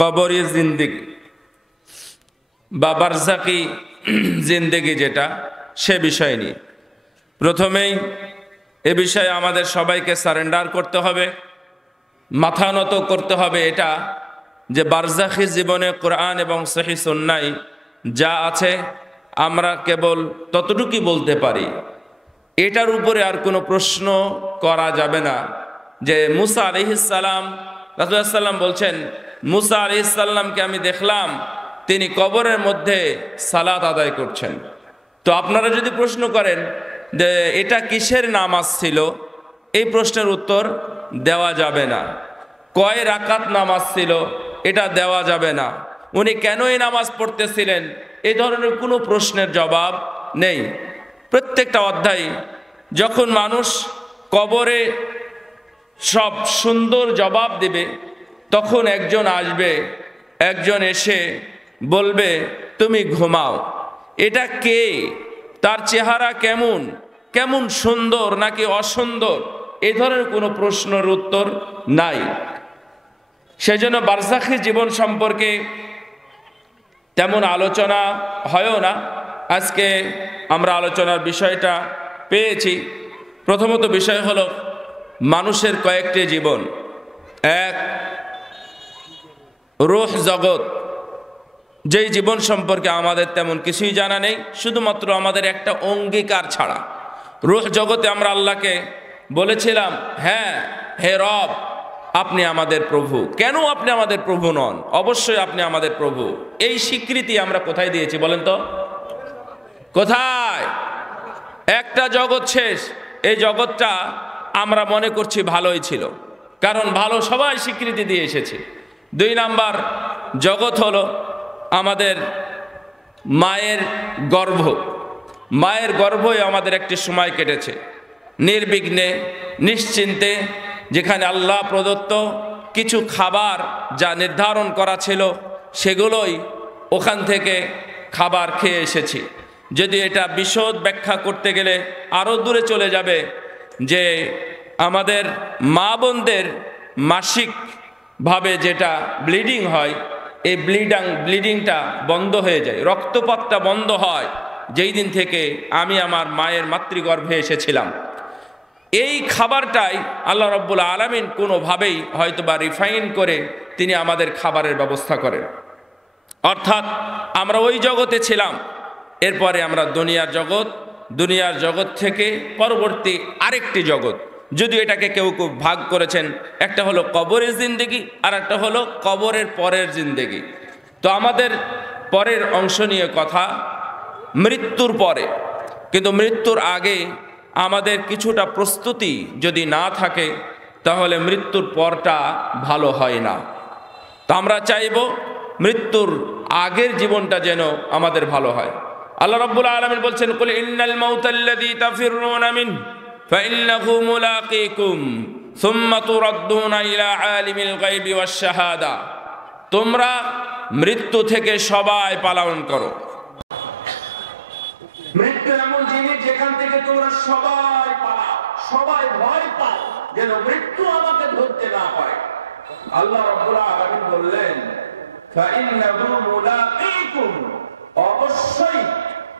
কবরি জিন্দেগি বা বারজাকি জিন্দেগি যেটা, সে বিষয় নিয়ে প্রথমেই এ বিষয়ে আমাদের সবাইকে সারেন্ডার করতে হবে, মাথা নত করতে হবে। এটা যে বারজাখি জীবনে কোরআন এবং সহিহ সুন্নাহ যা আছে আমরা কেবল ততটুকুই বলতে পারি, এটার উপরে আর কোনো প্রশ্ন করা যাবে না। যে মুসা আলাইহিস সালাম, রাসূলুল্লাহ সাল্লাম বলছেন, মুসা আলাইহিস সালামকে আমি দেখলাম তিনি কবরের মধ্যে সালাত আদায় করছেন। তো আপনারা যদি প্রশ্ন করেন যে এটা কিসের নামাজ ছিল, এই প্রশ্নের উত্তর দেওয়া যাবে না। কয় রাকাত নামাজ ছিল, এটা দেওয়া যাবে না। উনি কেন এই নামাজ পড়তেছিলেন, এই ধরনের কোনো প্রশ্নের জবাব নেই। প্রত্যেকটা অধ্যায় যখন মানুষ কবরে সব সুন্দর জবাব দেবে, তখন একজন আসবে, একজন এসে বলবে তুমি ঘুমাও। এটা কে, তার চেহারা কেমন, কেমন সুন্দর নাকি অসুন্দর, এই ধরনের কোনো প্রশ্নের উত্তর নাই। সেজন্য বারজাখি জীবন সম্পর্কে তেমন আলোচনা হয়ও না। আজকে আমরা আলোচনার বিষয়টা পেয়েছি। প্রথমত বিষয় হলো মানুষের কয়েকটি জীবন। এক, রূহ জগৎ, যেই জীবন সম্পর্কে আমাদের তেমন কিছুই জানা নেই, শুধুমাত্র আমাদের একটা অঙ্গীকার ছাড়া। রূহ জগতে আমরা আল্লাহকে বলেছিলাম, হ্যাঁ হে রব আপনি আমাদের প্রভু। কেন আপনি আমাদের প্রভু নন? অবশ্যই আপনি আমাদের প্রভু। এই স্বীকৃতি আমরা কোথায় দিয়েছি বলেন তো? কোথায়? একটা জগৎ শেষ, এই জগৎটা আমরা মনে করছি ভালোই ছিল, কারণ ভালো সবাই স্বীকৃতি দিয়ে এসেছে। 2 নাম্বার জগৎ হলো আমাদের মায়ের গর্ভ। মায়ের গর্ভই আমাদের একটি সময় কেটেছে নির্বিঘ্নে, নিশ্চিন্তে, যেখানে আল্লাহ প্রদত্ত কিছু খাবার যা নির্ধারণ করা ছিল সেগুলোই ওখান থেকে খাবার খেয়ে এসেছি। যদি এটা বিশদ ব্যাখ্যা করতে গেলে আরও দূরে চলে যাবে, যে আমাদের মা বোনদের মাসিকভাবে যেটা ব্লিডিং হয়, এই ব্লিডিংটা বন্ধ হয়ে যায়, রক্তপাতটা বন্ধ হয় যেই দিন থেকে আমি আমার মায়ের মাতৃগর্ভে এসেছিলাম। এই খাবারটাই আল্লাহ রাব্বুল আলামিন কোনোভাবেই হয়তোবা রিফাইন করে তিনি আমাদের খাবারের ব্যবস্থা করেন। অর্থাৎ আমরা ওই জগতে ছিলাম, এরপরে আমরা দুনিয়ার জগৎ থেকে পরবর্তী আরেকটি জগৎ, যদিও এটাকে কেউ কেউ ভাগ করেছেন, একটা হলো কবরের জিন্দেগি আর একটা হলো কবরের পরের জিন্দেগি। তো আমাদের পরের অংশ নিয়ে কথা মৃত্যুর পরে, কিন্তু মৃত্যুর আগে আমাদের কিছুটা প্রস্তুতি যদি না থাকে তাহলে মৃত্যুর পরটা ভালো হয় না। তো আমরা চাইব মৃত্যুর আগের জীবনটা যেন আমাদের ভালো হয়। আল্লাহ রাব্বুল আলামিন বলছেন, কুল ইন্নাল মাউতাল্লাযী তাফিররুনা মিন ফাইন্নাহু মুলাকীকুম সুম্মা তুরাদ্দুনা ইলা আলিমিল গায়বি ওয়াশ শাহাদা। তোমরা মৃত্যু থেকে সবাই পালায়ন করো। মৃত্যু এমন জিনিস যেখান থেকে তোমরা সবাই পালাও, সবাই ভয় পাও যেন মৃত্যু আমাকে ধরতে না পারে। আল্লাহ রাব্বুল আলামিন বললেন, ফাইন্নাহু মুলাকীকুম, অবশ্যই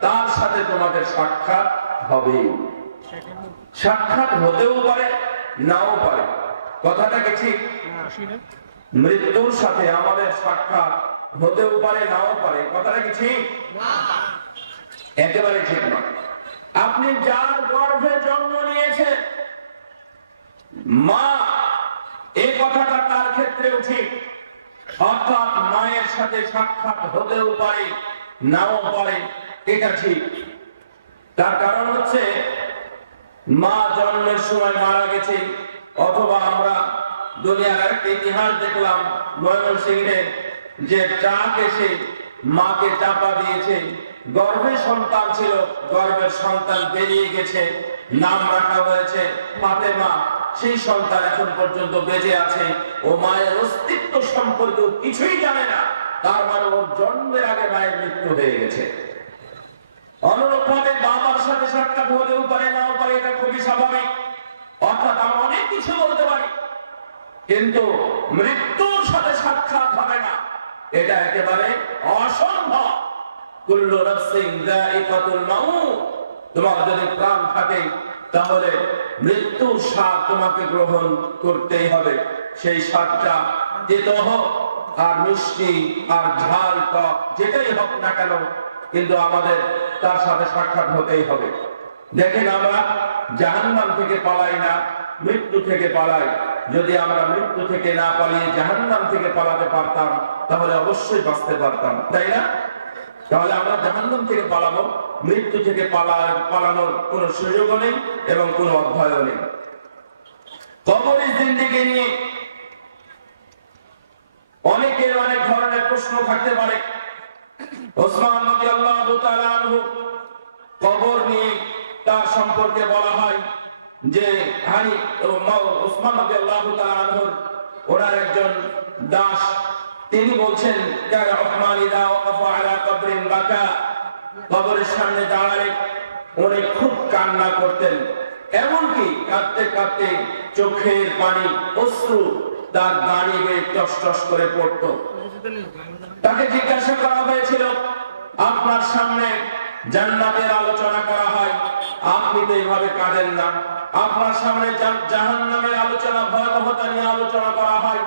তার সাথে তোমাদের সাক্ষাৎ হবে। সাক্ষাৎ হতেও পারে নাও পারে, কথাটা কি ঠিক? মৃত্যুর সাথে আমাদের সাক্ষাৎ হতেও পারে নাও পারে, কথাটা কি ঠিক? একেবারে ঠিক নয়। আপনি যার গর্ভে জন্ম নিয়েছেন মা, এই কথাটা তার ক্ষেত্রেও ঠিক। অর্থাৎ মায়ের সাথে সাক্ষাৎ হতেও পারে নাও পারে, এটা ঠিক। তার কারণ হচ্ছে মা জন্মের সময় মারা গেছে, অথবা আমরা দুনিয়ার একটা ইতিহাস দেখলাম ময়মনসিংহে, যে ট্রাক এসে মাকে চাপা দিয়েছে, গর্ভে সন্তান ছিল, গর্ভের সন্তান বেরিয়ে গেছে, নাম রাখা হয়েছে ফাতেমা। সেই সন্তান এখন পর্যন্ত বেঁচে আছে, ও মায়ের অস্তিত্ব সম্পর্কে কিছুই জানে না, তার মানে ওর জন্মের আগে মায়ের মৃত্যু হয়ে গেছে। অনুরূপভাবে বাবার সাথে সাক্ষাৎ হতেও পারে নাও পারে, এটা খুবই স্বাভাবিক। অর্থাৎ আমরা অনেক কিছু বলতে পারি, কিন্তু মৃত্যুর সাথে সাক্ষাৎ হবে না, এটা একেবারে অসম্ভব। কুল্লু নাফসিন যায়িকাতুল মাউত, তোমার যদি প্রাণ থাকে তাহলে মৃত্যুর স্বাদ তোমাকে গ্রহণ করতেই হবে। সেই স্বাদটা তেতো হোক আর মিষ্টি আর ঝাল টক যেটাই হোক না কেন, কিন্তু আমাদের তার সাথে সাক্ষাৎ হতেই হবে। দেখেন, আমরা জাহান্নাম থেকে পালাই না, মৃত্যু থেকে পালাই। যদি আমরা মৃত্যু থেকে না পালিয়ে জাহান্নাম থেকে পালাতে পারতাম তাহলে অবশ্যই বাঁচতে পারতাম, তাই না? তাহলে আমরা জাহান্নাম থেকে পালাবো, মৃত্যু থেকে পালানোর কোনো সুযোগও নেই এবং কোনো অধ্যায়ও নেই। কবরের জিন্দেগি নিয়ে অনেকের অনেক ধরনের প্রশ্ন থাকতে পারে। ওসমান রাদিয়াল্লাহু তাআলা আনহু কবর নিয়ে তার সম্পর্কে বলা হয় যে ওসমান রাদিয়াল্লাহু তাআলা আনহু ওনার একজন দাস, তিনি বলছেন কানা উসমান ইযা ওয়াকাফা আলা কবরিন বাকা, কবরের সামনে দাঁড়ালে উনি খুব কান্না করতেন, এমনকি কাঁদতে কাঁদতে চোখের পানি অশ্রু তার দাঁড়ি বেয়ে টস টস করে পড়তো। তাকে জিজ্ঞাসা করা হয়েছিল, আপনার সামনে জান্নাতের আলোচনা করা হয়, আপনি তো এইভাবে কাঁদেন না। আপনার সামনে জাহান্নামের আলোচনা, ভয়াবহতা নিয়ে আলোচনা করা হয়,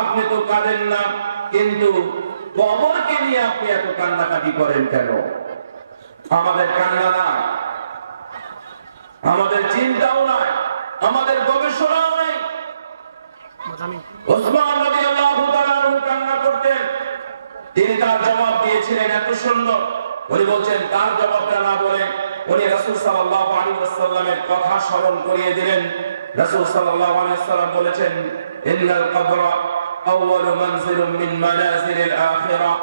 আপনি তো কাঁদেন না, কিন্তু কবরকে নিয়ে আপনি এত কান্নাকাটি করেন কেন? আমাদের কান্না নাই, আমাদের চিন্তাও নাই, আমাদের গবেষণাও নেই। ওসমান রাদিয়াল্লাহু তাআলা আনহু কান্না করতেন। তিনি তার জবাব দিয়েছিলেন এত সুন্দর, উনি বলছেন তার জবাবটা না বলে উনি রাসূল সাল্লাল্লাহু আলাইহি ওয়াসাল্লামের কথা স্মরণ করিয়ে দিলেন। রাসূল সাল্লাল্লাহু আলাইহি ওয়াসাল্লাম বলেছেন, ইন্নাল কবরা আউয়ালু মানজিলুম মিন মানাজিলিল আখিরাহ,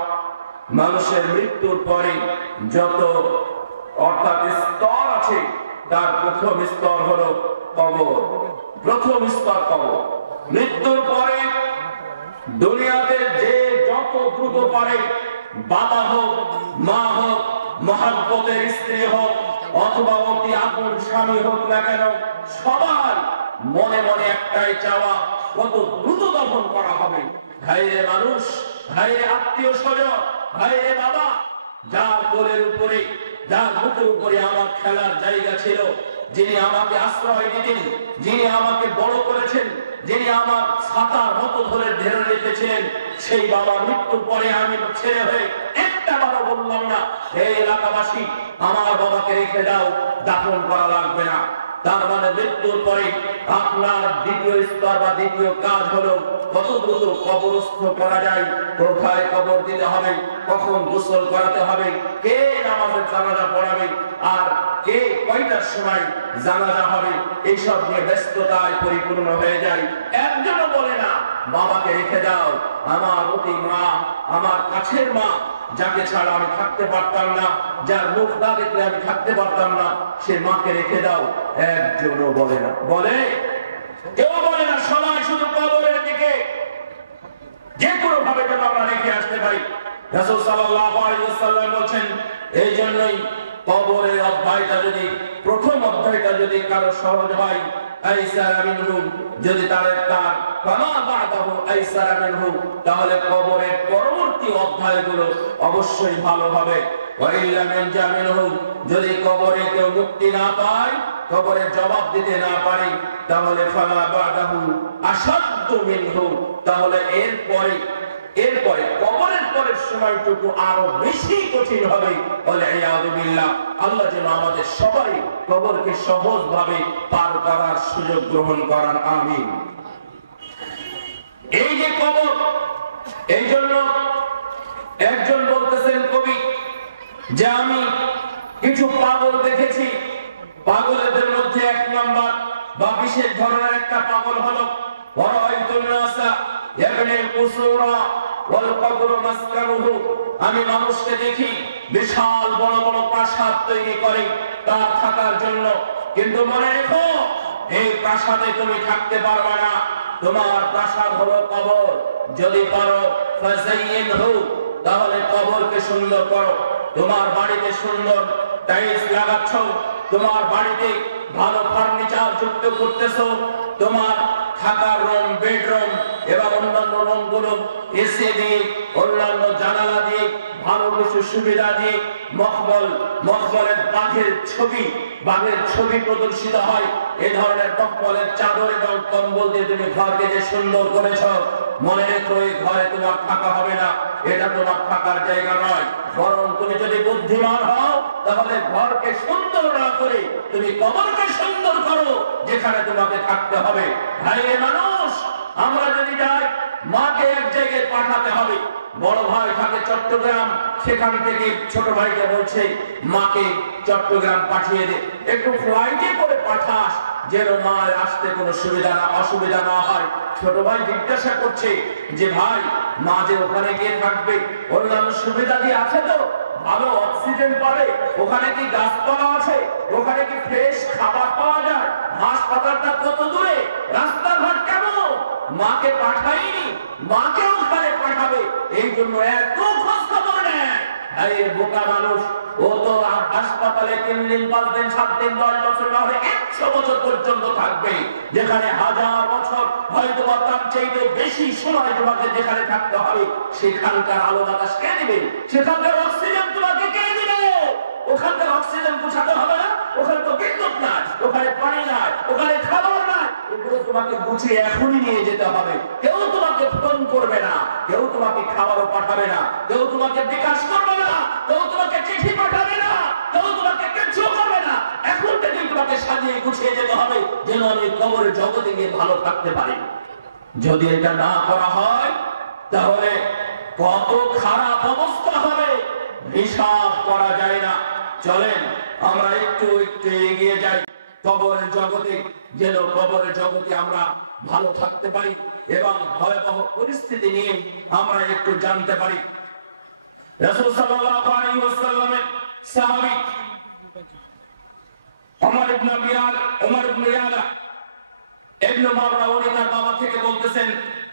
মানুষের মৃত্যুর পরে যত অর্থাৎ স্তর আছে তার প্রথম স্তর হলো কবর। প্রথম স্তর কবর। মৃত্যুর পরে দুনিয়াতে যে যত দ্রুত পারে, বাবা হোক, মা হোক, মহব্বতের স্ত্রী হোক, অথবা অতি আপন স্বামী হোক না কেন, সবার মনে মনে একটাই চাওয়া, কত দ্রুত দফন করা হবে। ভাইরে মানুষ, ভাইরে আত্মীয় স্বজন, ভাইরে বাবা, যার কোলের উপরে, যার বুকের উপরে আমার খেলার জায়গা ছিল, যিনি আমাকে আশ্রয় দিতেন, যিনি আমাকে বড় করেছেন, যিনি আমার ছাতার মতো ধরে ধরে রেখেছিলেন, সেই বাবা মৃত্যুর পরে আমি ছেড়ে হয়ে একটা বাবা বললাম না, হে এলাকাবাসী, আমার বাবাকে রেখে দাও, দাফন করা লাগবে না। তার মানে মৃত্যুর পরে আপনার দ্বিতীয় স্তর বা দ্বিতীয় কাজ হলো কত দ্রুত কবরস্থ করা যায়, কোথায় কবর দিতে হবে, কখন গোসল করাতে হবে, কে নামাজের জানাজা পড়াবে, আর কে কয়টার সময় জানাজা হবে, এইসব নিয়ে ব্যস্ততায় পরিপূর্ণ হয়ে যায়। একজনও বলে না বাবাকে রেখে দাও, আমার অতি মা, আমার কাছের মা, যাকে ছাড়া আমি থাকতে পারতাম না, যার মুখ না দেখলে আমি থাকতে পারতাম না, সে মাকে রেখে দাও। একজনও বলে না। বলে? কেউ বলে না। সবাই শুধু কবরের দিকে যে কোনো ভাবে যেন আমরা রেখে আসতে পারি। রাসূল সাল্লাল্লাহু আলাইহি ওয়াসাল্লাম বলেন, এই জন্যই কবরের অধ্যায়টা যদি, প্রথম অধ্যায়টা যদি কারো সহজ হয়, আইসারা মিনহু, যদি তার ফামা বাদাহু আইসারা মিনহু, তাহলে কবরের পরবর্তী অধ্যায়গুলো অবশ্যই ভালো হবে। ওয়া ইল্লা মিন জামিনহু, যদি কবরে কেউ মুক্তি না পায়, কবরের জবাব দিতে না পারে, তাহলে ফামা বাদাহু আশাদ্দু মিনহু, তাহলে এরপরে কবরের পরের সময়টুকু আরো বেশি কঠিন হবে। আল্লাহ যেন আমাদের সবাই কবরকে সহজভাবে পার করার সুযোগ গ্রহণ করান, আমিন। এই যে কবর, এই জন্য একজন বলতেছেন কবি যে আমি কিছু পাগল দেখেছি, পাগলদের মধ্যে এক নাম্বার বা বিশেষ ধরনের একটা পাগল হলো আমি মানুষকে দেখি বিশাল বড় বড় প্রাসাদ তৈরি করে তার থাকার জন্য, কিন্তু মনে রেখো এই প্রাসাদে তুমি থাকতে পারবে না, তোমার প্রাসাদ হলো কবর। যদি পারো তাহলে কবরকে সুন্দর করো। তোমার বাড়িতে সুন্দর টাইলস লাগাচ্ছ, তোমার বাড়িতে ভালো ফার্নিচার যুক্ত করতেছো, তোমার থাকার রুম, বেডরুম এবং অন্যান্য রংগুলো এসে দিয়ে অন্যান্য জানালা দিয়ে ভালো কিছু সুবিধা দিয়ে মখমলের বাঘের ছবি প্রদর্শিত হয়। এই ধরনের মখমলের চাদর এবং কম্বল দিয়ে তুমি ঘরকে যে সুন্দর করেছ, মনে রেখো এই ঘরে তোমার থাকা হবে না, এটা তোমার থাকার জায়গা নয়। বরং তুমি যদি বুদ্ধিমান হও তাহলে ঘরকে সুন্দর না করে তুমি কবরকে সুন্দর করো, যেখানে তোমাকে থাকতে হবে। ভাই মানুষ, আমরা যদি যাই, মাকে এক জায়গায় পাঠাতে হবে। বড় ভাই থাকে চট্টগ্রাম, সেখান থেকে ছোট ভাইকে বলছে মাকে চট্টগ্রাম পাঠিয়ে দে, একটু ফ্লাইটে করে পাঠাস, যেন মায়ের আসতে কোনো অসুবিধা না হয়। ছোট ভাই জিজ্ঞাসা করছে যে ভাই, মা যে ওখানে গিয়ে থাকবে অন্যান্য সুবিধা দিয়ে আছে তো? ভালো অক্সিজেন পাবে? ওখানে কি গাছপালা আছে? ওখানে কি ফ্রেশ খাবার পাওয়া যায়? হাসপাতালটা কত দূরে? রাস্তাঘাট কেমন? মাকে পাঠাইনি, মাকে ওখানে পাঠাবে, এই জন্য এত খোঁজ খবর নেয়। আরে বোকা মানুষ, ও তো হাসপাতালে 3 দিন 5 দিন 7 দিন 10 বছর না হলে 100 বছর পর্যন্ত থাকবে, যেখানে 1000 বছর হয়তো তার চাইতে বেশি সময় তোমাকে যেখানে থাকতে হবে, সেখানকার আলো বাতাস কে দিবে? সেখানকার অক্সিজেন তোমাকে কে দিবে? ওখানকার অক্সিজেন পোষাতে হবে না? ওখানে তো বিদ্যুৎ নাই, ওখানে পানি নাই, ওখানে খাবার নাই, এগুলো তোমাকে গুছিয়ে এখনই নিয়ে যেতে হবে। কেউ তোমাকে ফোন করবে না, কেউ তোমাকে খাবারও পাঠাবে না, কেউ তোমাকে বিকাশ করবে না, কেউ তোমাকে চিঠি পাঠাবে না, কেউ তোমাকে কিছু করবে না। এখন থেকেই তোমাকে সাজিয়ে গুছিয়ে যেতে হবে, যেন আমি কবরের জগতে গিয়ে ভালো থাকতে পারি। যদি এটা না করা হয় তাহলে কত খারাপ অবস্থা হবে হিসাব করা যায় না। চলেন আমরা একটু একটু এগিয়ে যাই কবরের জগতে, যেন কবরের জগতে আমরা ভালো থাকতে পারি এবং ভয়াবহ পরিস্থিতি নিয়ে আমরা একটু জানতে পারি। রাসূল সাল্লাল্লাহু আলাইহি ওয়াসাল্লামের সাহাবী ওমর ইবনে ইয়ালা ইবনে মাররা উনি তার বাবা থেকে বলতেছেন,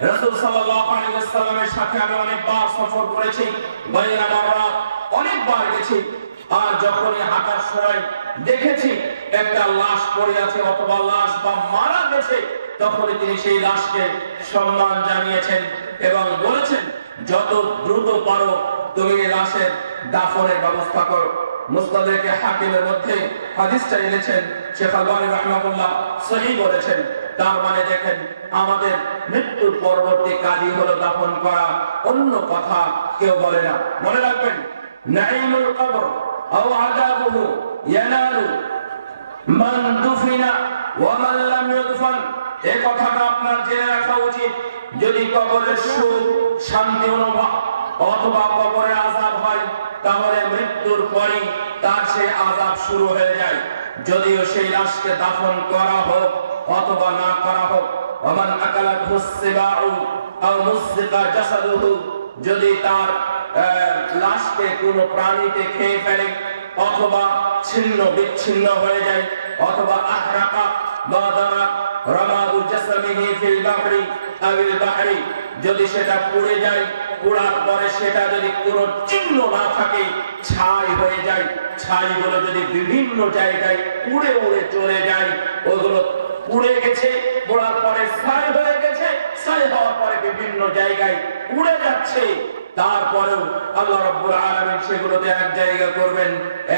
রাসূল সাল্লাল্লাহু আলাইহি ওয়াসাল্লামের সাথে আমি অনেকবার সফর করেছি, বাইরা মাররা অনেকবার গেছি। আর যখনই হাঁটার সময় দেখেছি একটা লাশ পড়ে আছে অথবা লাশ বা মারা গেছে, তখনই তিনি সেই লাশকে সম্মান জানিয়েছেন এবং বলেছেন, যত দ্রুত পারো তুমি লাশের দাফনের ব্যবস্থা করো। মুসনাদে হাকিমের মধ্যে হাদিসটা এনেছেন শেখ আলবানী রাহিমাহুল্লাহ, সহিহ বলেছেন। তার মানে দেখেন, আমাদের মৃত্যুর পরবর্তী কাজই হলো দাফন করা, অন্য কথা কেউ বলে না। মনে রাখবেন, নাঈমুল কবর আও আযাবুহু ইয়ানালু মান দুফিনা ওয়া মান লাম ইউদফান, এই কথাটা আপনার জেনে রাখা উচিত। যদি কবরের সুখ শান্তি অনুভব অথবা কবরে আযাব হয়, তাহলে মৃত্যুর পরে তার সেই আযাব শুরু হয়ে যায়, যদিও সেই লাশকে দাফন করা হোক অথবা না করা হোক। ওমান আকালাত হুসসিবাউ আও মুসসিকা জাসাদুহু, যদি তার লাশকে কোনো প্রাণীতে খেয়ে ফেলে অথবা ছিন্ন বিচ্ছিন্ন হয়ে যায়, অথবা আহরাকা বাদারা রামাদু জাসমিহি ফিল বাহরি আবিল বাহরি, যদি সেটা পুড়ে যায়, পোড়ার পরে সেটা যদি কোনো চিহ্ন না থাকে, ছাই হয়ে যায়, ছাইগুলো যদি বিভিন্ন জায়গায় উড়ে উড়ে চলে যায়, ওগুলো পুড়ে গেছে, পোড়ার পরে ছাই হয়ে গেছে, ছাই হওয়ার পরে বিভিন্ন জায়গায় উড়ে যাচ্ছে, তারপরেও আল্লাহ রাব্বুল আলামিন সেগুলোতে এক জায়গায় করবেন।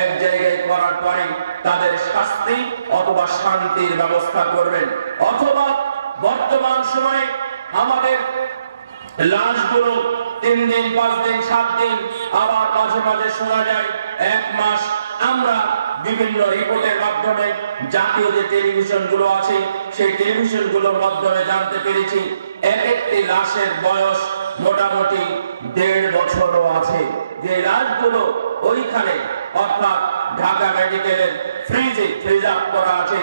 এক জায়গায় করার পরে তাদের শাস্তি অথবা শান্তির ব্যবস্থা করবেন। অথবা বর্তমান সময়ে আমাদের লাশগুলো 3 দিন 5 দিন 7 দিন, আবার মাঝে মাঝে শোনা যায় 1 মাস। আমরা বিভিন্ন রিপোর্টের মাধ্যমে জাতীয় যে টেলিভিশন গুলো আছে সেই টেলিভিশন গুলোর মাধ্যমে জানতে পেরেছি একটি লাশের বয়স মোটামুটি 1.5 বছরও আছে। যে লাশগুলো ওইখানে অর্থাৎ ঢাকা মেডিকেলের ফ্রিজ আপ করা আছে,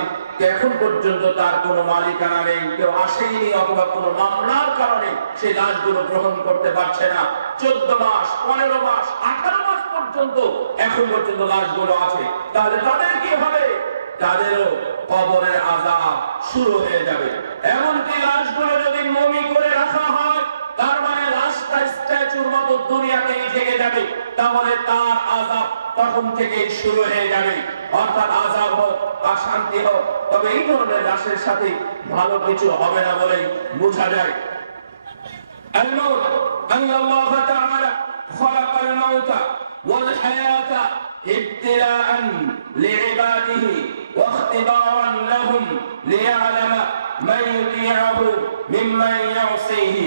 এখন পর্যন্ত তার কোনো মালিকানা নেই, কেউ আসেনি অথবা কোনো মামলার কারণে সেই লাশগুলো গ্রহণ করতে পারছে না। 14 মাস 15 মাস 18 মাস পর্যন্ত এখন পর্যন্ত লাশগুলো আছে। তাহলে তাদের কি হবে? তাদেরও কবরের আযাব শুরু হয়ে যাবে। এমনকি লাশগুলো যদি মমি করে রাখা হয়, তার মানে লাশটা স্ট্যাচুর মতো দুনিয়াতেই থেকে যাবে, তাহলে তার আযাব তখন থেকেই শুরু হয়ে যাবে। অর্থাৎ আযাব হোক আর শান্তি হোক, তবে এই ধরনের লাশের সাথে ভালো কিছু হবে না বলেই বোঝা যায়। الموت أن الله تعالى خلق الموت والحياة ابتلاء لعباده واختبارا لهم ليعلم من يطيعه ممن يعصيه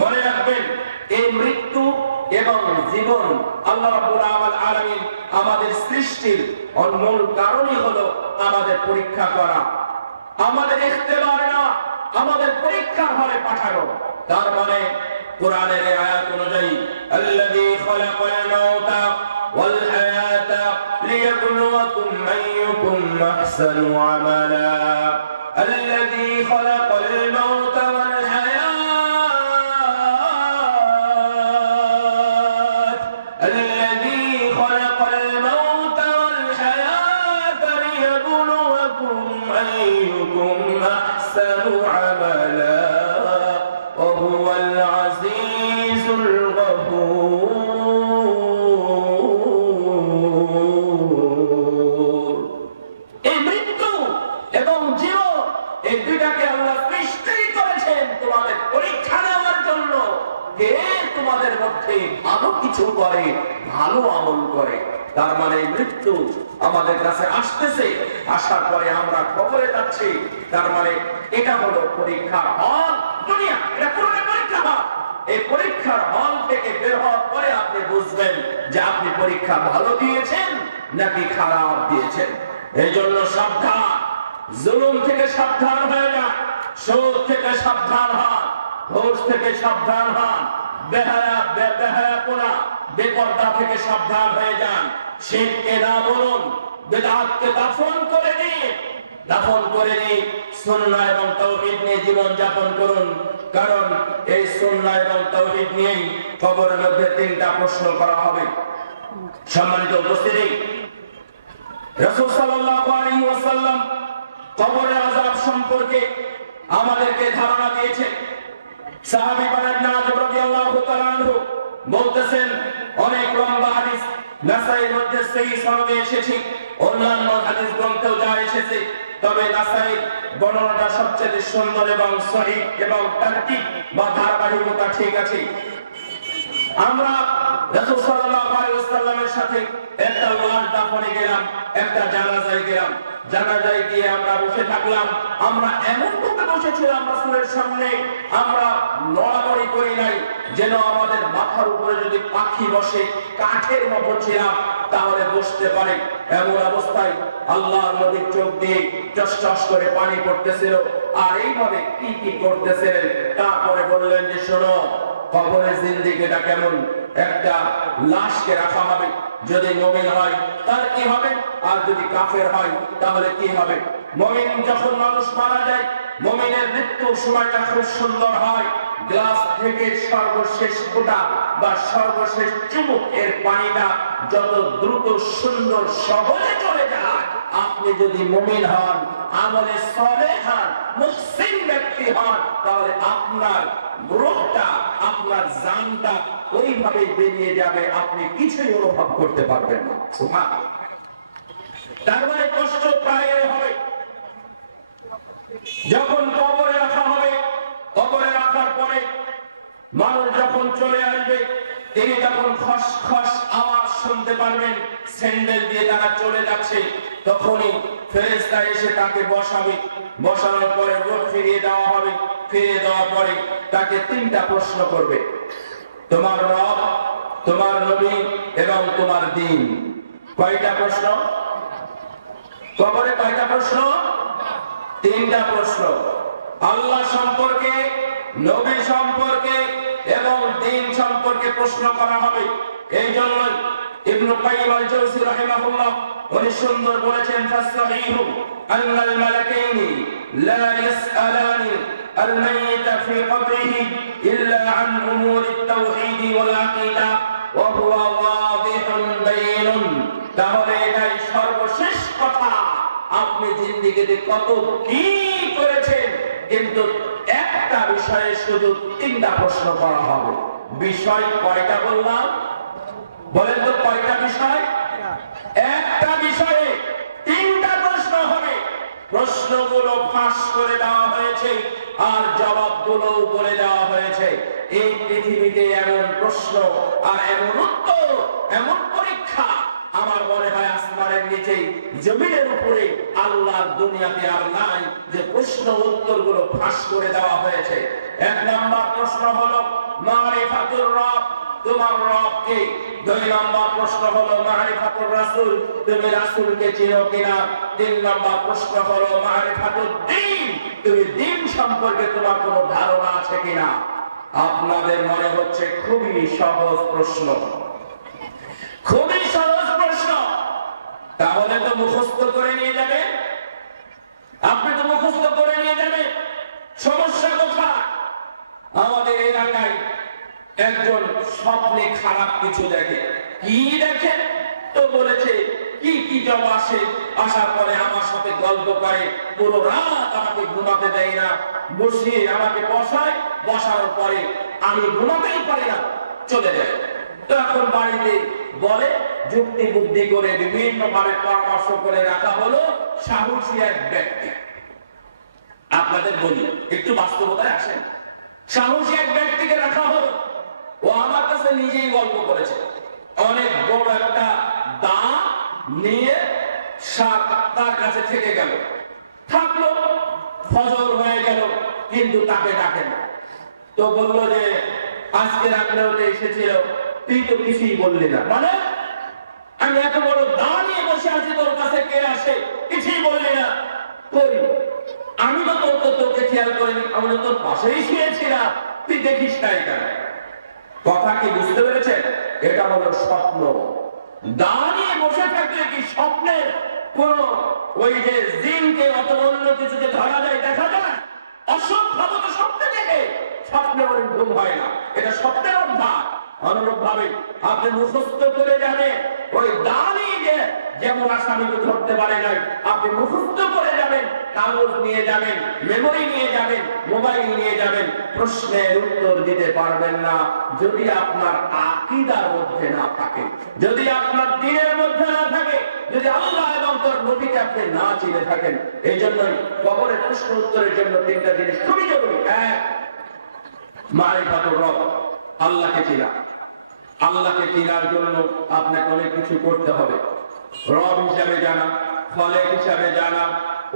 মনে রাখবেন এই মৃত্যু এবং জীবন আল্লাহ রাব্বুল আলামিন আমাদের সৃষ্টির মূল কারণই হলো আমাদের পরীক্ষা করা, আমাদের ইখতিবার না, আমাদের পরীক্ষার হলে পাঠানো। তার মানে কোরআনের এই আয়াত অনুযায়ী আল্লাযী খালাকাল মাউতা ওয়াল হায়াতা লিয়াবলুয়াকুম আইয়ুকুম আহসানু আমালা আল্লাযী খালাকাল মাউতা ওয়াল হায়াত আল্লাযী খালাকাল মাউতা ওয়াল হায়াতা লিয়াবলুয়াকুম আইয়ুকুম আহসানু আমালা وهو العزيز الغفور এই মৃত্যু এবং জীবন এই দুইটাকে আল্লাহ সৃষ্টি করেছেন তোমাদের পরীক্ষা নেওয়ার জন্য। কে তোমাদের মধ্যে ভালো কিছু করে, ভালো আমল করে। তার মানে মৃত্যু আমাদের কাছে আসতেছে, আসার পরে আমরা কবরে যাচ্ছি। তার মানে এটা হলো পরীক্ষার হল। দুনিয়া এটা পুরো পরীক্ষা হল। এই পরীক্ষার হল থেকে বের হওয়ার পরে আপনি বুঝবেন যে আপনি পরীক্ষা ভালো দিয়েছেন নাকি খারাপ দিয়েছেন। এই জন্য সাবধান, জুলুম থেকে সাবধান হয়ে যান, সুদ থেকে সাবধান হন, ঘুষ থেকে সাবধান হন, বেহায়াপনা বেপরদা থেকে সাবধান হয়ে যান। শিরকে না বলুন, বিদআতকে দাফন করে দিন, সুন্নাহ এবং তাওহীদ নিয়ে জীবন যাপন করুন। কারণ এই সুন্নাহ এবং তাওহীদ নিয়েই কবরের মধ্যে তিনটা প্রশ্ন করা হবে। সম্মানিত উপস্থিতি, রাসূল সাল্লাল্লাহু আলাইহি ওয়াসাল্লাম কবরের আযাব সম্পর্কে আমাদেরকে ধারণা দিয়েছেন। সাহাবী ইবনে আজব রাদিয়াল্লাহু তাআলা আনহু বলতেছেন, অনেক লম্বা হাদিস নাসাঈর মধ্যে সহিহ সনদে এসেছে, অন্যান্য হাদিস গ্রন্থেও যা এসেছে, তবে নাসাঈর বর্ণনাটা সবচেয়ে সুন্দর এবং সহিহ এবং তারতিব বা ধারাবাহিকতা ঠিক আছে। আমরা রাসূল সাল্লাল্লাহু আলাইহি ওয়াসাল্লামের সাথে একটা লাশ দাফনে গেলাম, একটা জানাজায় গেলাম। জানাজায় গিয়ে আমরা বসে থাকলাম। আমরা এমন ভাবে বসেছিলাম রাসূলের সামনে, আমরা নড়ানড়ি করি নাই, যেন আমাদের মাথার উপরে যদি পাখি বসে কাঠের মতো ছিলাম তাহলে বসতে পারে। এমন অবস্থায় আল্লাহর নবীর চোখ দিয়ে টস করে পানি পড়তেছিল। আর এইভাবে কি করতেছিলেন। তারপরে বললেন যে শোনো, কবরের জিন্দেগিটা কেমন। একটা লাশকে রাখা হবে, যদি মুমিন হয় তার কি হবে, আর যদি কাফের হয় তাহলে কি হবে। মুমিন যখন মানুষ মারা যায়, মুমিনের মৃত্যুর সময়টা খুব সুন্দর হয়। গ্লাস থেকে সর্বশেষ ফোঁটা বা সর্বশেষ চুমুক এর পানিটা যত দ্রুত সুন্দর সহজে চলে যায়। আপনি যদি মুমিন হন, আমলে সালেহ হন, মুহসিন ব্যক্তি হন, তাহলে আপনার রূহটা, আপনার জানটা ওইভাবে বেরিয়ে যাবে, আপনি কিছুই অনুভব করতে পারবেন না। সুবহানাল্লাহ। তার মানে কষ্ট প্রায় হবে। যখন কবরে রাখা হবে, কবরে রাখার পরে মানুষ যখন চলে আসবে, তিনি যখন খস খস আওয়াজ শুনতে পারবেন, স্যান্ডেল দিয়ে তারা চলে যাচ্ছে, তখনই ফেরেশতা এসে তাকে বসাবে। বসানোর পরে রূহ ফিরিয়ে দেওয়া হবে। ফিরিয়ে দেওয়ার পরে তাকে তিনটা প্রশ্ন করবে, তোমার রব, তোমার নবী এবং তোমার দ্বীন। কয়টা প্রশ্ন? কবরে কয়টা প্রশ্ন? তিনটা প্রশ্ন। আল্লাহ সম্পর্কে, নবী সম্পর্কে এবং দ্বীন সম্পর্কে প্রশ্ন করা হবে। এই জন্য ইবনে কাইয়িম আল-জাওযী রাহিমাহুল্লাহ উনি সুন্দর বলেছেন, ফাসসাহিহু আন্নাল মালাকাইনি লা ইয়াসআলানি আল-মাইয়িত ফি কবরিহি ইল্লা আন উমুরিত তাওহীদ ওয়াল আকিদা ওয়া হুয়া ওয়াদিহুন বাইয়িনুন। তাহলে এটাই সর্বশেষ কথা। আপনি জিন্দেগিতে কত কি করেছেন, কিন্তু একটা বিষয়ে শুধু তিনটা প্রশ্ন করা হবে। বিষয় কয়টা বললাম? বলেন তো কয়টা বিষয়? একটা বিষয়ে তিনটা প্রশ্ন হবে। প্রশ্নগুলো ফাঁস করে দেওয়া হয়েছে আর জবাবগুলো বলে দেওয়া হয়েছে। এই পৃথিবীতে এমন প্রশ্ন আর এমন উত্তর, এমন পরীক্ষা আমার মনে হয় আসমানের নিচে জমিনের উপরে আল্লাহর দুনিয়াতে আর নাই যে প্রশ্ন উত্তরগুলো ফাঁস করে দেওয়া হয়েছে। এক নম্বর প্রশ্ন হলো মারিফাতুর রব, তোমার রব কে? দুই নম্বর প্রশ্ন হলো মারিফাতুর রাসূল, তুমি রাসূলকে চিনো কিনা? তিন নম্বর প্রশ্ন হলো মারিফাতুদ দ্বীন, তুমি দ্বীন সম্পর্কে তোমার কোনো ধারণা আছে কিনা? আপনাদের মনে হচ্ছে খুবই সহজ প্রশ্ন, খুবই সহজ প্রশ্ন, তাহলে তো মুখস্থ করে নিয়ে যাবে। আপনি তো মুখস্থ করে নিয়ে যাবেন। সমস্যা কোথায়? আমাদের এলাকায় একজন স্বপ্নে খারাপ কিছু দেখে। কি দেখে? তো বলেছে কি কি জব আসে, আসার পরে আমার সাথে গল্প করে, পুরো রাত আমাকে ঘুমাতে দেয় না, বসিয়ে আমাকে বসায়, বসানোর পরে আমি ঘুমাতেই পারি না, চলে যায়। তো এখন বাড়িতে বলে, যুক্তি বুদ্ধি করে বিভিন্ন ভাবে পরামর্শ করে রাখা হলো সাহসী এক ব্যক্তি। আপনাদের বলি, একটু বাস্তবতায় আসেন। সাহসী এক ব্যক্তিকে রাখা হলো, ও আমার কাছে নিজেই গল্প করেছে। অনেক বড় একটা দা নিয়ে তার কাছে থেকে গেল, থাকলো, ফজর হয়ে গেল, কিন্তু তাকে ডাকে না। তো বললো যে আজকে রাত্রেও তো এসেছিল, তুই তো কিছুই বললি না। মানে আমি এত বড় দা নিয়ে বসে আছি, তোর কাছে কে আসে, কিছুই বললি না। করি আমি তো তোকে খেয়াল করিনি, আমি তো তোর পাশেই শুয়েছিলাম, তুই দেখিস না এটা। কথা কি বুঝতে পেরেছেন? এটা হলো স্বপ্ন। দাঁড়িয়ে বসে থাকলে কি স্বপ্নের কোন ওই যে জিনকে অথবা অন্য কিছুকে ধরা যায়, দেখা যায়? অসম্ভব স্বপ্নে দেখে স্বপ্নের ওই ঘুম হয় না, এটা স্বপ্নের অভ্যাস। অনুরূপ ভাবে আপনি মুখস্থ করে যাবেন, ওই দাঁড়িয়ে যেমন আসামিকে ধরতে পারে নাই, আপনি মুখস্থ করে যাবেন, কাগজ নিয়ে যাবেন, মেমোরি নিয়ে যাবেন, মোবাইল নিয়ে যাবেন, প্রশ্নের উত্তর দিতে পারবেন না যদি আপনার আকীদার মধ্যে না থাকে, যদি আপনার দ্বীনের মধ্যে না থাকে, যদি আল্লাহ এবং তার নবীকে আপনি না চিনে থাকেন। এই জন্যই কবরের প্রশ্ন উত্তরের জন্য তিনটা জিনিস খুবই জরুরি। এক, মারিফাতুর রব, আল্লাহকে চিনা। আল্লাহকে চিনার জন্য আপনাকে অনেক কিছু করতে হবে। রব হিসাবে জানা, খলেক হিসাবে জানা,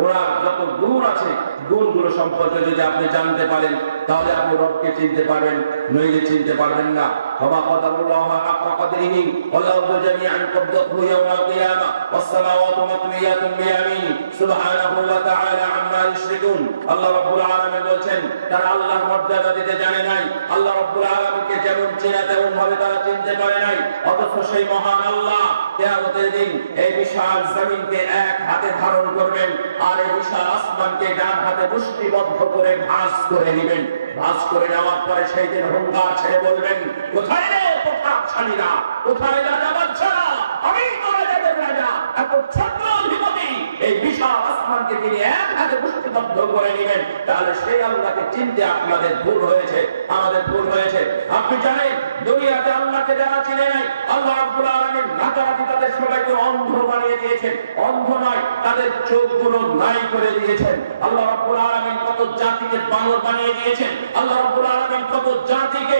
ওনার যত গুণ আছে গুণগুলো সম্পর্কে যদি আপনি জানতে পারেন, তাহলে আপনি রবকে চিনতে পারবেন, নইলে চিনতে পারবেন না। ওমা কদারুল্লাহ হাক্কা কদরিহি ওয়াল-আরদু জামিআন কবদাতুহু ইয়াওমাল কিয়ামা ওয়াস-সামাওয়াতু মাতওয়িয়াতুন বিয়ামিনি সুবহানাহু ওয়া তাআলা আম্মা ইউশরিকুন। আল্লাহ রাব্বুল আলামিন বলেন, তারা আল্লাহর মর্যাদা দিতে জানে নাই, আল্লাহ রাব্বুল আলামিনকে যেমন চেনা তেমন ভাবে তারা চিনতে পারে নাই। অথচ সেই মহান আল্লাহ কিয়ামতের দিন এই বিশাল জমিনকে এক হাতে ধারণ করবেন, আর এই বিশাল আসমানকে ডান হাতে মুষ্টিবদ্ধ করে ভাঁজ করে নেবেন। ভাঁজ করে নেওয়ার পরে সেই দিন হুঙ্কার ছেড়ে বলবেন, কোথায় রে প্রতাপশালীরা, কোথায় রাজা বাদশারা, আমি তো রাজাদের রাজা, এত ছোট্ট অধিপতি। এই বিশাল আসমানকে তিনি এক হাতে মুষ্টিবদ্ধ করে নেবেন। তাহলে সেই আল্লাহকে চিনতে আপনাদের ভুল হয়েছে, আমাদের ভুল হয়েছে। আপনি জানেন দুনিয়াতে আল্লাহকে যারা চিনে নাই, আল্লাহ রাব্বুল আলামিন রাতারাতি তাদের সবাইকে অন্ধ বানিয়ে দিয়েছেন। অন্ধ নয়, তাদের চোখগুলো নাই করে দিয়েছেন। আল্লাহ রাব্বুল আলামিন কত জাতিকে বানর বানিয়ে দিয়েছেন। আল্লাহ রাব্বুল আলামিন কত জাতিকে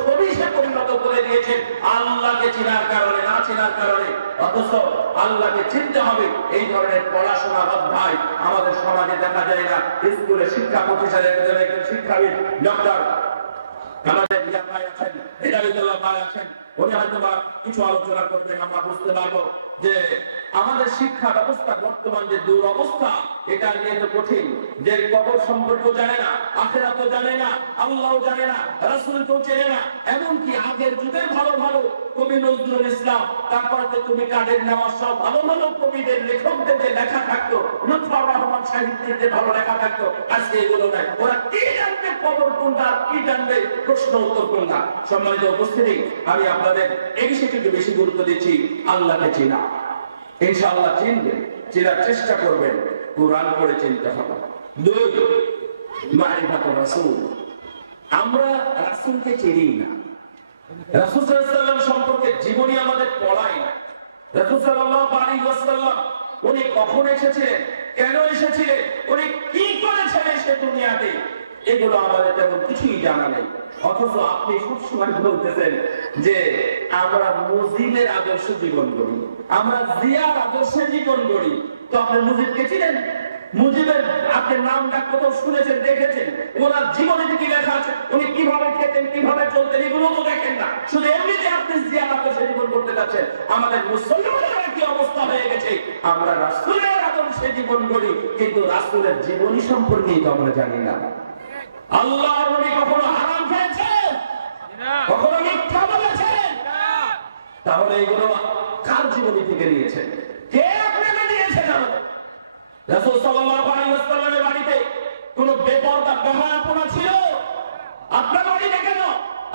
খবিশে পরিণত করে দিয়েছেন আল্লাহকে চিনার কারণে, না চিনার কারণে। অথচ আল্লাহকে চিনতে হবে, এই ধরনের পড়াশোনার অধ্যায় আমাদের সমাজে দেখা যায় না। স্কুলে শিক্ষা প্রতিষ্ঠানে একজন শিক্ষাবিদ ডক্টর আমাদের ভাই আছেন, হেদায়েতুল্লাহ ভাই আছেন, উনি হয়তো কিছু আলোচনা করবেন, আমরা বুঝতে পারবো যে আমাদের শিক্ষা ব্যবস্থা বর্তমান যে দুরবস্থা, এটা নিয়ে তো কঠিন। যে কবর সম্পর্কে জানে না, আখিরাত জানে না, আল্লাহও জানে না, রাসূলকেও চেনে না। এমনকি আগের যুগের ভালো ভালো কবি নজরুল ইসলাম, তারপরে তো তুমি কাদের নেওয়া সব ভালো ভালো কবিদের, লেখকদের যে লেখা থাকতো, লুৎফর রহমান সাহিত্যের যে ভালো লেখা থাকতো, আজকে এগুলো নাই। ওরা কি জানবে কবর কোনটা, কি জানবে প্রশ্ন উত্তর কোনটা? সম্মানিত উপস্থিতি, আমি আপনাদের এই বিষয়টি একটু বেশি গুরুত্ব দিচ্ছি, আল্লাহকে চিনা। ইনশাআল্লাহ চিনবেন, চেনার চেষ্টা করবেন, কোরআন পড়ে চিনতে হবে। দুই, মারিফাতুর রাসূল, আমরা রাসূলকে চিনি না, রাসূল সাল্লাল্লাহু আলাইহি ওয়াসাল্লাম সম্পর্কে জীবনী আমাদের পড়ায় না। রাসূল সাল্লাল্লাহু আলাইহি ওয়াসাল্লাম উনি কখন এসেছিলেন কেন এসেছিলেন, উনি কি করেছেন এসে দুনিয়াতে, এগুলো আমাদের তেমন কিছুই জানা নেই। অথচ আপনি সবসময় বলতেছেন যে আমরা মুজিবের আদর্শ জীবন করি, আমরা জিয়ার আদর্শে জীবন করি। তো আপনি মুজিবকে চিনেন? মুজিবের আপনি নাম ডাক কোথাও শুনেছেন, দেখেছেন? ওনার জীবনে কি লেখা আছে, উনি কিভাবে খেতেন, কিভাবে চলতেন, এগুলো তো দেখেন না। শুধু এমনিতে আপনি জিয়ার আদর্শে জীবন করতে যাচ্ছেন। আমাদের মুসলমানের কি অবস্থা হয়ে গেছে, আমরা রাসূলের আদর্শে জীবন করি, কিন্তু রাসূলের জীবনী সম্পর্কে তো আমরা জানি না। আল্লাহর নবী কখনো হারাম খেয়েছেন? কখনো মিথ্যা বলেছেন? তাহলে এগুলো কার জীবনী থেকে নিয়েছেন? কে আপনাকে দিয়েছেন? রাসূল সাল্লাল্লাহু আলাইহি ওয়াসাল্লামের বাড়িতে কোন বেপরদা বেহায়াপনা ছিল? আপনার বাড়িতে কেন?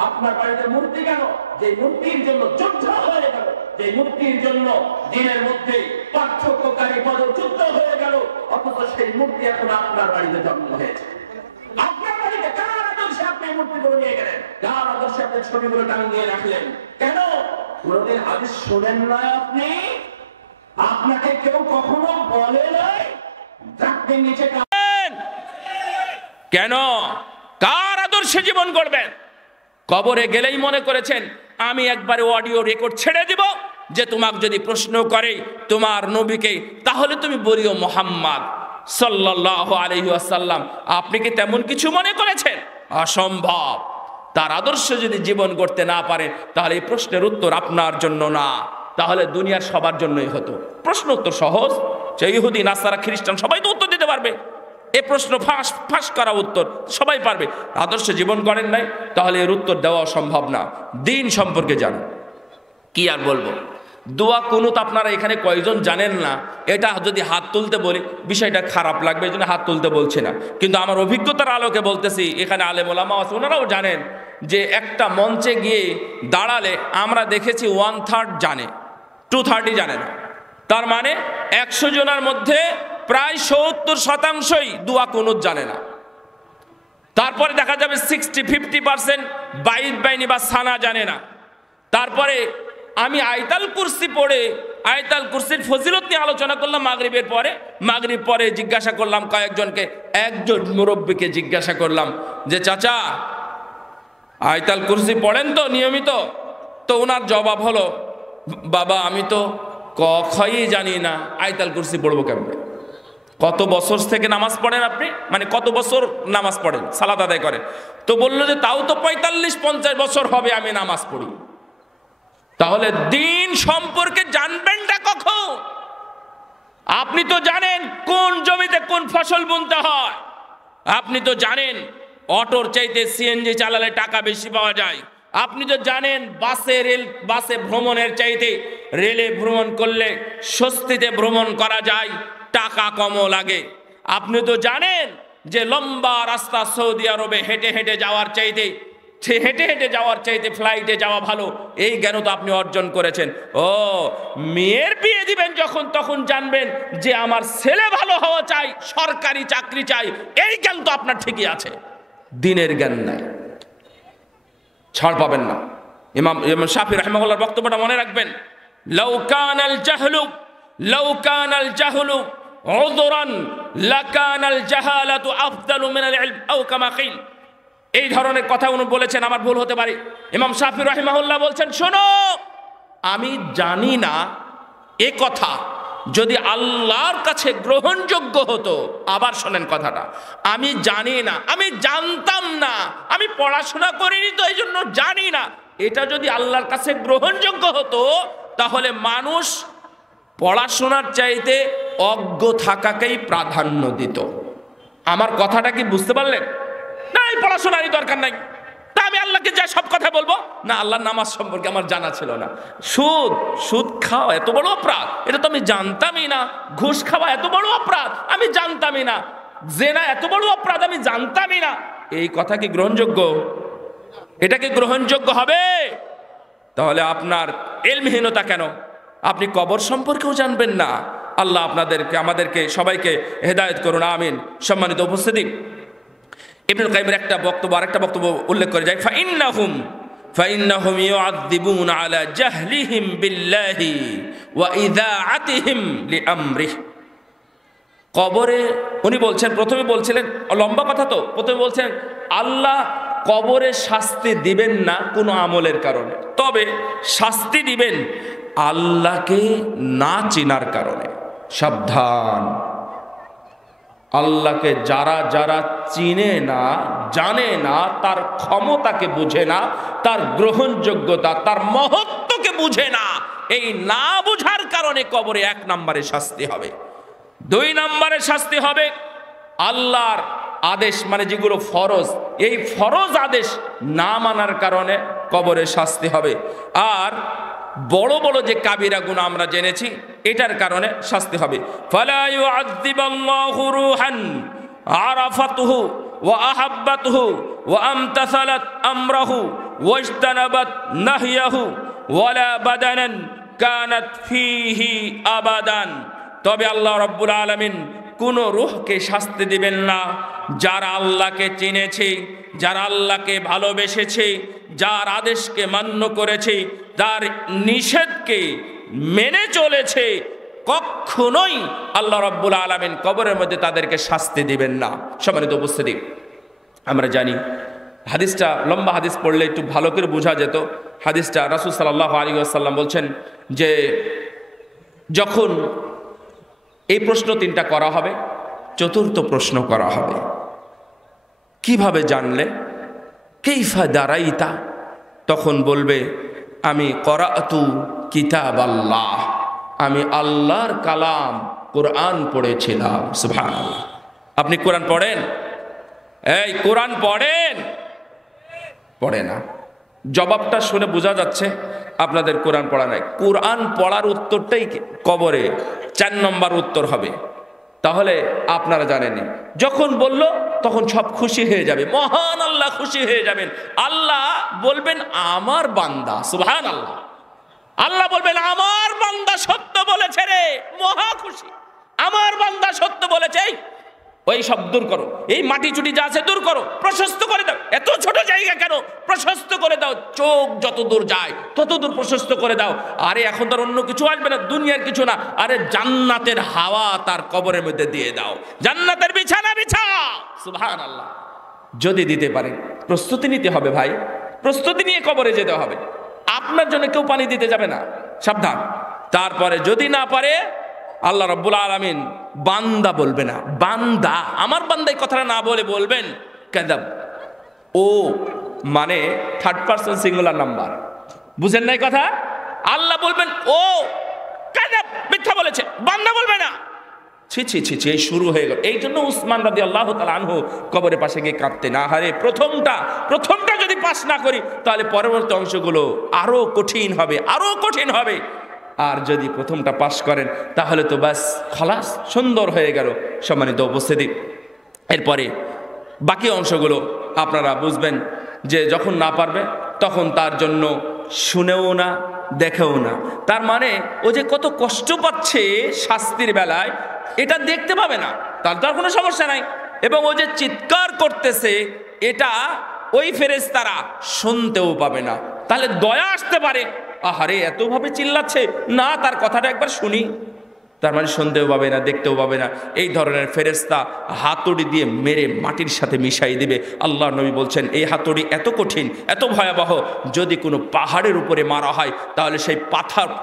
আপনার বাড়িতে মূর্তি কেন? যে মূর্তির জন্য যুদ্ধ হয়ে গেল, যে মূর্তির জন্য দিনের মধ্যে পার্থক্যকারী পদযুদ্ধ হয়ে গেল, অথচ সেই মূর্তি এখন আপনার বাড়িতে জন্ম হয়েছে। আপনার বাড়িতে কার আদর্শে আপনি মূর্তিগুলো নিয়ে গেলেন? কার আদর্শে আপনি ছবিগুলো টাঙিয়ে রাখলেন? কেন? কোনদিন হাদিস শোনেন না আপনি? আপনাকে কেউ কখনো বলে নাই আপনি নিচে কেন? কার আদর্শে জীবন করবেন? কবরে গেলেই মনে করেছেন আমি একবারে অডিও রেকর্ড ছেড়ে দিব, যে তোমাকে যদি প্রশ্ন করে তোমার নবীকে, তাহলে তুমি বলিও মুহাম্মদ সাল্লাল্লাহু আলাইহি ওয়াসাল্লাম। আপনি কি তেমন কিছু মনে করেছেন? অসম্ভব। তার আদর্শ যদি জীবন করতে না পারে, তাহলে এই প্রশ্নের উত্তর আপনার জন্য না, তাহলে দুনিয়ার সবার জন্যই হতো। প্রশ্ন উত্তর সহজ, যে ইহুদি, নাসারা, খ্রিস্টান সবাই তো উত্তর দিতে পারবে। এই প্রশ্ন ফাঁস করা উত্তর সবাই পারবে। আদর্শ জীবন করেন নাই, তাহলে এর উত্তর দেওয়া সম্ভব না। দিন সম্পর্কে জানেন, কি আর বলবো। দোয়া কুনুত আপনারা এখানে কয়জন জানেন না? এটা যদি হাত তুলতে বলি বিষয়টা খারাপ লাগবে, এই জন্য হাত তুলতে বলছি না। কিন্তু আমার অভিজ্ঞতার আলোকে বলতেছি, এখানে আলেম ওলামা আছে, ওনারাও জানেন যে একটা মঞ্চে গিয়ে দাঁড়ালে আমরা দেখেছি 1/3 জানে, 2/3 জানে না। তার মানে 100 জনের মধ্যে প্রায় 70% দোয়া কুনুত জানে না। তারপরে দেখা যাবে 60-50% বাইত বাইনি বা সানা জানে না। তারপরে আমি আয়াতুল কুরসি পড়ে আয়াতুল কুরসির ফজিলত নিয়ে আলোচনা করলাম মাগরিবের পরে। মাগরিব পরে জিজ্ঞাসা করলাম কয়েকজনকে, একজন মুরব্বীকে জিজ্ঞাসা করলাম যে চাচা আয়াতুল কুরসি পড়েন তো নিয়মিত? তো ওনার জবাব হলো, বাবা আমি তো ক খই জানি না, আয়াতুল কুরসি পড়বো কেমনে? কত বছর থেকে নামাজ পড়েন আপনি? মানে কত বছর নামাজ পড়েন, সালাত আদায় করেন? তো বললো যে তাও তো 45-50 বছর হবে আমি নামাজ পড়ি। তাহলে দিন সম্পর্কে জানবেনটা কখন? আপনি তো জানেন কোন জমিতে কোন ফসল বুনতে হয়। আপনি তো জানেন অটোর চাইতে সিএনজি চালালে টাকা বেশি পাওয়া যায়। আপনি তো জানেন বাসে ভ্রমণের চাইতে রেলে ভ্রমণ করলে স্বস্তিতে ভ্রমণ করা যায়, টাকা কমও লাগে। আপনি তো জানেন যে লম্বা রাস্তা সৌদি আরবে হেঁটে হেঁটে যাওয়ার চাইতে ফ্লাইটে যাওয়া ভালো। এই জ্ঞান তো আপনি অর্জন করেছেন। ও মেয়ের বিয়ে দিবেন যখন, তখন জানবেন যে আমার ছেলে ভালো হওয়া চাই, সরকারি চাকরি চাই। এই জ্ঞান তো আপনার ঠিকই আছে, দিনের জ্ঞান নাই, ছাড় পাবেন না। ইমাম শাফি রাহিমাহুল্লাহর বক্তব্যটা মনে রাখবেন, লাউ কানাল জাহলু উযরান লাকানাল জাহালাতু আফদালু মিনাল ইলম আও কামা কিল। এই ধরনের কথা উনি বলেছেন, আমার ভুল হতে পারে। ইমাম শাফি রাহিমাহুল্লাহ বলছেন, শোনো আমি জানি না এ কথা যদি আল্লাহর কাছে গ্রহণযোগ্য হতো। আবার শোনেন কথাটা, আমি জানি না, আমি জানতাম না, আমি পড়াশোনা করিনি তো এই জন্য জানি না। এটা যদি আল্লাহর কাছে গ্রহণযোগ্য হতো, তাহলে মানুষ পড়াশোনার চাইতে অজ্ঞ থাকাকেই প্রাধান্য দিত। আমার কথাটা কি বুঝতে পারলেন? না এই পড়াশোনারই দরকার নাই, তা আমি আল্লাহকে যা সব কথা বলবো না? আল্লাহর নামাজ সম্পর্কে আমার জানা ছিল না। সুদ খাওয়া এত বড় অপরাধ, এটা তো আমি জানতামই না। ঘুষ খাওয়া এত বড় অপরাধ, আমি জানতামই না। জেনা এত বড় অপরাধ, আমি জানতামই না। এই কথা কি গ্রহণযোগ্য? এটা কি গ্রহণযোগ্য হবে? তাহলে আপনার ইলমহীনতা কেন? আপনি কবর সম্পর্কেও জানবেন না। আল্লাহ আপনাদেরকে, আমাদেরকে সবাইকে হেদায়েত করুন, আমিন। সম্মানিত উপস্থিতি, ইবনুল কাইয়িমের আরেকটা বক্তব্য উল্লেখ করে যায়, ফাইন্নাহুম ইউআযযিবুনা আলা জাহলিহিম বিল্লাহি ওয়া ইযাআতিহিম লিআমরিহি। কবরে উনি বলছেন, প্রথমে বলছিলেন, লম্বা কথা তো, প্রথমে বলছেন আল্লাহ কবরে শাস্তি দিবেন না কোনো আমলের কারণে, তবে শাস্তি দিবেন আল্লাহকে না চিনার কারণে। সাবধান, আল্লাহকে যারা যারা চিনে না, জানে না, তার ক্ষমতাকে বুঝে না, তার গ্রহণযোগ্যতা, তার মহত্বকে বুঝে না, এই না বুঝার কারণে কবরে 1 নম্বরে শাস্তি হবে। 2 নম্বরে শাস্তি হবে আল্লাহর আদেশ, মানে যেগুলো ফরজ, এই ফরজ আদেশ না মানার কারণে কবরে শাস্তি হবে। আর বড় বড় যে কাবিরা গুনাহ আমরা জেনেছি, এটার কারণে শাস্তি হবে। ফালা ইউআযযিবাল্লাহু রূহান আরাফাতুহু ওয়া আহাব্বাতুহু ওয়া আমতাসালাত আমরাহু ওয়াজতানাবাত নাহয়াহু ওয়ালা বাদানান কানাত ফীহি আবাদান। তবে আল্লাহ রাব্বুল আলামিন কোন রূহকে শাস্তি দিবেন না যারা আল্লাহকে চিনেছে, যারা আল্লাহকে ভালোবেসেছে, যার আদেশকে মান্য করেছে, যার নিষেধকে মেনে চলেছে, কখনোই আল্লাহ রাব্বুল আলামিন কবরের মধ্যে তাদেরকে শাস্তি দিবেন না। সম্মানিত উপস্থিতি, আমরা জানি হাদিসটা লম্বা, হাদিস পড়লে একটু ভালো করে বোঝা যেত। হাদিসটা রাসূল সাল্লাল্লাহু আলাইহি ওয়াসাল্লাম বলছেন যে যখন এই প্রশ্ন 3টা করা হবে, চতুর্থ প্রশ্ন করা হবে, কিভাবে জানলে? কাইফা দারাইতা? তখন বলবে আমি করাতু কিতাব আল্লাহ, আমি আল্লাহর কালাম কোরআন পড়েছিলাম। সুবহানাল্লাহ। আপনি কোরআন পড়েন? এই কোরআন পড়েন? পড়ে না। জবাবটা শুনে বোঝা যাচ্ছে আপনাদের কোরআন পড়া নাই। কোরআন পড়ার উত্তরটাই কবরে 4 নম্বর উত্তর হবে। তাহলে আপনারা জানেনই, যখন বলল তখন সব খুশি হয়ে যাবে, মহান আল্লাহ খুশি হয়ে যাবেন। আল্লাহ বলবেন আমার বান্দা, সুবহানাল্লাহ, আল্লাহ বলবেন আমার বান্দা সত্য বলেছে রে, মহা খুশি, আমার বান্দা সত্য বলেছে, ওই সব দূর করো, এই মাটি চুটি যা আছে দূর করো, প্রশস্ত করে দাও, এত ছোট জায়গা কেন, প্রশস্ত করে দাও, চোখ যত দূর যায় তত দূর প্রশস্ত করে দাও। আরে এখন তার অন্য কিছু আসবে না, দুনিয়ার কিছু না, আরে জান্নাতের হাওয়া তার কবরের মধ্যে দিয়ে দাও, জান্নাতের বিছানা বিছা। সুবহানাল্লাহ। যদি দিতে পারেন, প্রস্তুতি নিতে হবে ভাই, প্রস্তুতি নিয়ে কবরে যেতে হবে। আপনার জন্য কেউ পানি দিতে যাবে না, সাবধান। তারপরে যদি না পারে, আল্লাহ রাব্বুল আলামিন বান্দা বলবে না, বান্দা, আমার বান্দা এই কথাটা না বলে বলবেন কাযাব। ও মানে 3rd পারসন সিঙ্গুলার নাম্বার, বুঝেন নাই কথা? আল্লাহ বলবেন ও কাযাব, মিথ্যা বলেছে, বান্দা বলবে না। ছি ছি ছি ছি, এই শুরু হয়ে গেল। এই জন্য উসমান রাদিয়াল্লাহু তাআলা আনহু কবরের পাশে গিয়ে কাঁদতেন, আহারে প্রথমটা যদি পাস না করি তাহলে পরবর্তী অংশগুলো আরো কঠিন হবে, আরো কঠিন হবে। আর যদি প্রথমটা পাস করেন তাহলে তো ব্যাস খালাস, সুন্দর হয়ে গেল। সম্মানিত উপস্থিতি, এরপরে বাকি অংশগুলো আপনারা বুঝবেন যে যখন না পারবে তখন তার জন্য শুনেও না, দেখেও না। তার মানে ও যে কত কষ্ট পাচ্ছে শাস্তির বেলায়, এটা দেখতে পাবে না, তার কোনো সমস্যা নাই। এবং ও যে চিৎকার করতেছে, এটা ওই ফেরেশতারা শুনতেও পাবে না। তাহলে দয়া আসতে পারে, আহারে এতভাবে চিল্লাচ্ছে, না তার কথাটা একবার শুনি। তার মানে শুনতেও পাবে না, দেখতেও পাবে না। এই ধরনের ফেরেশতা হাতুড়ি দিয়ে মেরে মাটির সাথে মিশাই দিবে। আল্লাহ নবী বলছেন এই হাতুড়ি এত কঠিন, এত ভয়াবহ, যদি কোনো পাহাড়ের উপরে মারা হয় তাহলে সেই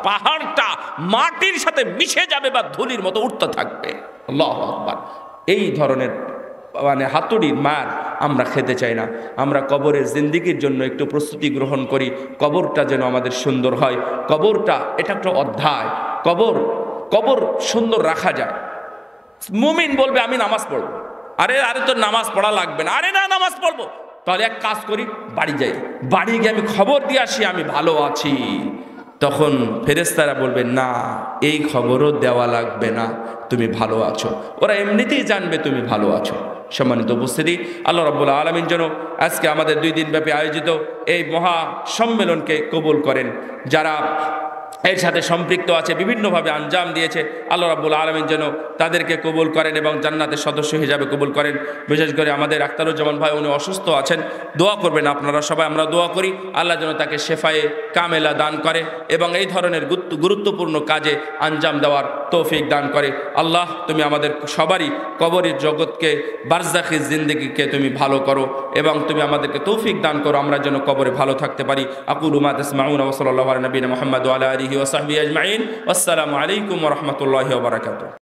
পাহাড়টা মাটির সাথে মিশে যাবে বা ধুলির মতো উঠতে থাকবে। আল্লাহু আকবার। এই ধরনের মানে হাতুড়ির মার আমরা খেতে চাই না। আমরা কবরের জিন্দেগির জন্য একটু প্রস্তুতি গ্রহণ করি, কবরটা যেন আমাদের সুন্দর হয়। কবরটা এটা একটা অধ্যায়। কবর সুন্দর রাখা যায়। মুমিন বলবে আমি নামাজ পড়বো, আরে তো নামাজ পড়া লাগবে না, আরে না নামাজ পড়বো, তাহলে এক কাজ করি, বাড়ি যাই, বাড়ি গিয়ে আমি খবর দিয়ে আসি আমি ভালো আছি। তখন ফেরেশতারা বলবে না, এই খবরও দেওয়া লাগবে না, তুমি ভালো আছো। ওরা এমনিতেই জানবে তুমি ভালো আছো। সম্মানিত উপস্থিতি, আল্লাহ রাব্বুল আলামিন যেন আজকে আমাদের 2 দিন ব্যাপী আয়োজিত এই মহা সম্মেলনকে কবুল করেন। যারা এর সাথে সম্পৃক্ত আছে, বিভিন্নভাবে আঞ্জাম দিয়েছে, আল্লাহ রাব্বুল আলামিন যেন তাদেরকে কবুল করেন এবং জান্নাতের সদস্য হিসাবে কবুল করেন। বিশেষ করে আমাদের আখতারুজ্জামান ভাই, উনি অসুস্থ আছেন, দোয়া করবেন আপনারা সবাই, আমরা দোয়া করি আল্লাহ যেন তাকে শেফায়ে কামেলা দান করে এবং এই ধরনের গুরুত্বপূর্ণ কাজে আঞ্জাম দেওয়ার তৌফিক দান করে। আল্লাহ তুমি আমাদের সবারই কবরের জগৎকে, বারজাখি জিন্দেগিকে তুমি ভালো করো এবং তুমি আমাদেরকে তৌফিক দান করো, আমরা যেন কবরে ভালো থাকতে পারি। আকুলু মা তাসমাউনা ওয়া সাল্লাল্লাহু আলা নবিয়িনা মুহাম্মদ ওয়া আলা আলিহি ওয়া সাহবিহি আজমাইন। আসসালামু আলাইকুম ওয়া রাহমাতুল্লাহি ওয়া বারাকাতুহু।